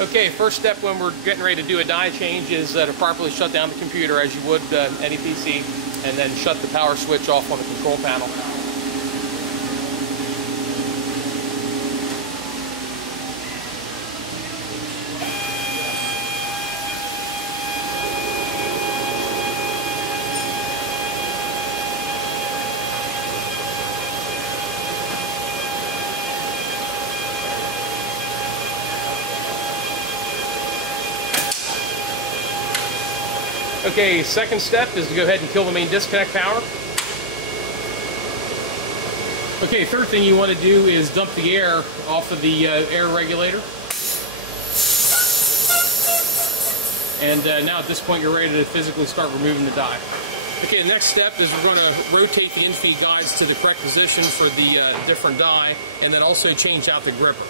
Okay, first step when we're getting ready to do a die change is to properly shut down the computer as you would any PC, and then shut the power switch off on the control panel. Okay, second step is to go ahead and kill the main disconnect power. Okay, third thing you want to do is dump the air off of the air regulator. And now at this point you're ready to physically start removing the die. Okay, the next step is we're going to rotate the infeed guides to the correct position for the different die, and then also change out the gripper.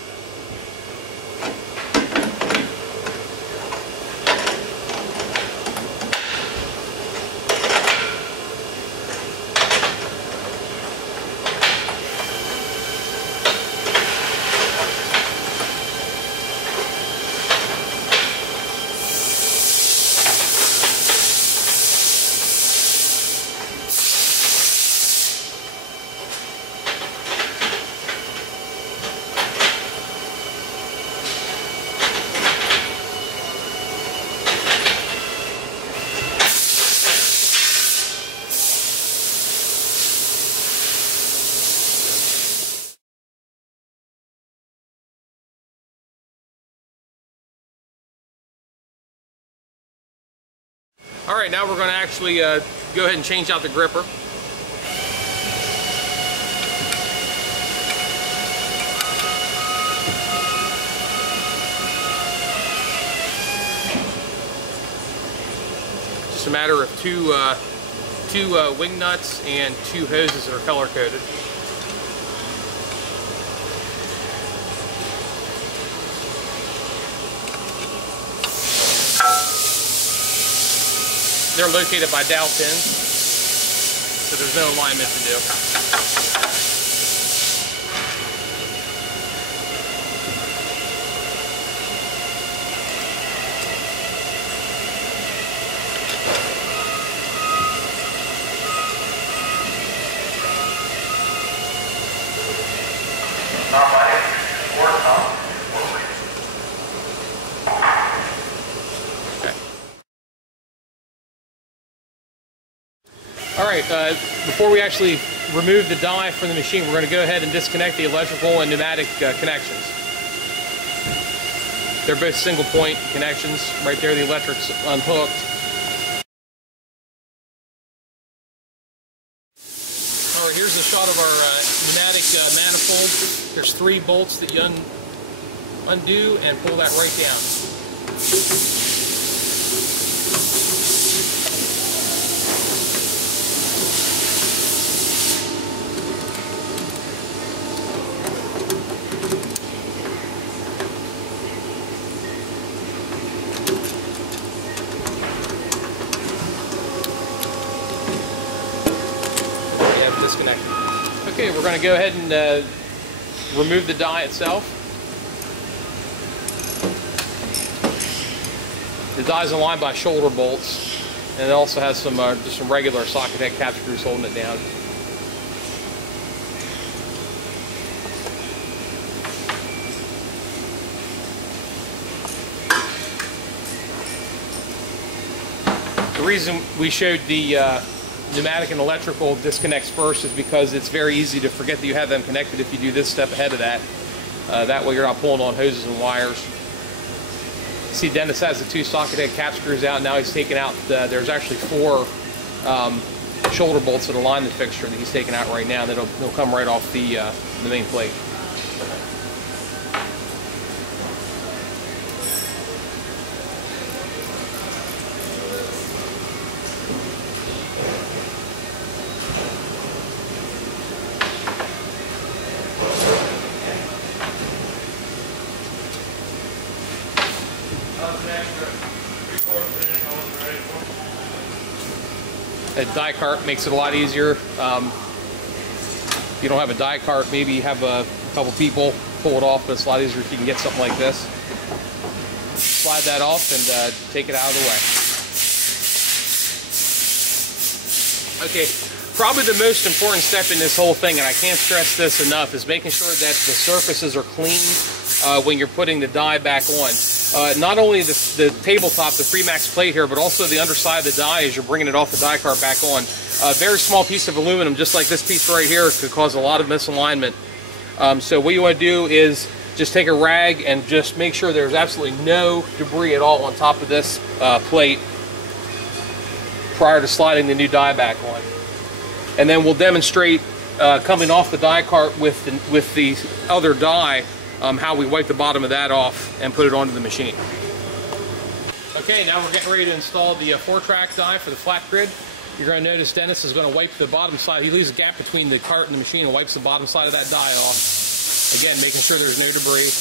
Alright, now we're going to actually go ahead and change out the gripper. Just a matter of two wing nuts and 2 hoses that are color coded. They're located by dowel pins, so there's no alignment to do. Alright, before we actually remove the die from the machine, we're going to go ahead and disconnect the electrical and pneumatic connections. They're both single point connections. Right there, the electric's unhooked. Alright, here's a shot of our pneumatic manifold. There's 3 bolts that you undo and pull that right down. Disconnected. Okay, we're going to go ahead and remove the die itself. The die is aligned by shoulder bolts, and it also has some just some regular socket head cap screws holding it down. The reason we showed the pneumatic and electrical disconnects first is because it's very easy to forget that you have them connected if you do this step ahead of that. That way you're not pulling on hoses and wires. See, Dennis has the 2 socket head cap screws out. Now he's taken out, there's actually 4 shoulder bolts that align the fixture that he's taking out right now. They'll come right off the main plate. A die cart makes it a lot easier. If you don't have a die cart, maybe have a couple people pull it off, but it's a lot easier if you can get something like this. slide that off and take it out of the way. Okay, probably the most important step in this whole thing, and I can't stress this enough, is making sure that the surfaces are clean when you're putting the die back on. Not only the tabletop, the Freemax plate here, but also the underside of the die as you're bringing it off the die cart back on. A very small piece of aluminum, just like this piece right here, could cause a lot of misalignment. So what you want to do is just take a rag and just make sure there's absolutely no debris at all on top of this plate prior to sliding the new die back on. And then we'll demonstrate coming off the die cart with the other die how we wipe the bottom of that off and put it onto the machine. Okay, now we're getting ready to install the 4-track die for the flat grid. You're going to notice Dennis is going to wipe the bottom side. He leaves a gap between the cart and the machine and wipes the bottom side of that die off. Again, making sure there's no debris.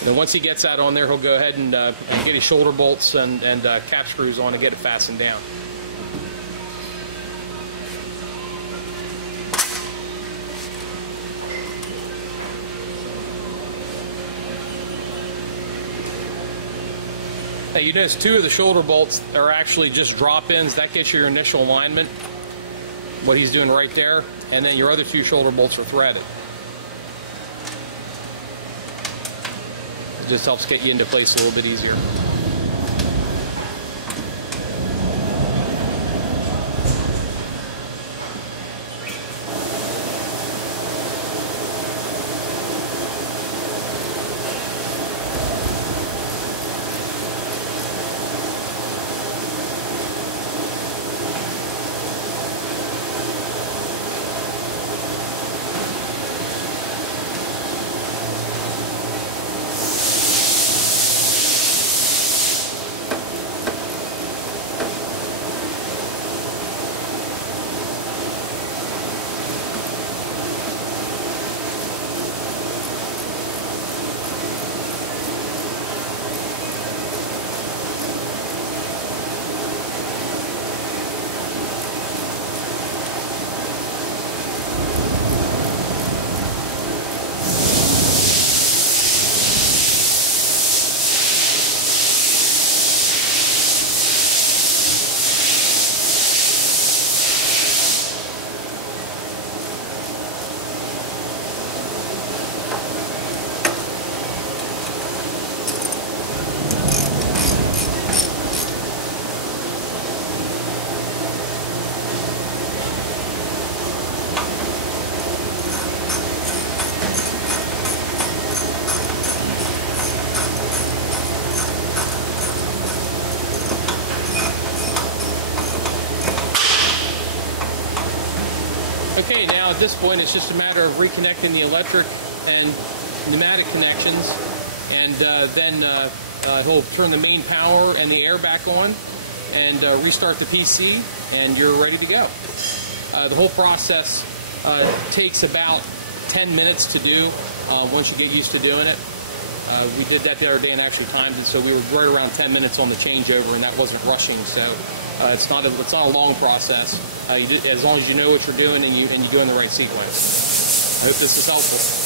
And then once he gets that on there, he'll go ahead and get his shoulder bolts and cap screws on to get it fastened down. Now you notice 2 of the shoulder bolts are actually just drop-ins. That gets you your initial alignment, what he's doing right there, and then your other 2 shoulder bolts are threaded. It just helps get you into place a little bit easier. Okay, now at this point it's just a matter of reconnecting the electric and pneumatic connections, and then he'll turn the main power and the air back on and restart the PC, and you're ready to go. The whole process takes about 10 minutes to do once you get used to doing it. We did that the other day and actually timed it, so we were right around 10 minutes on the changeover, and that wasn't rushing. So it's not a long process. As long as you know what you're doing and you're doing the right sequence. I hope this is helpful.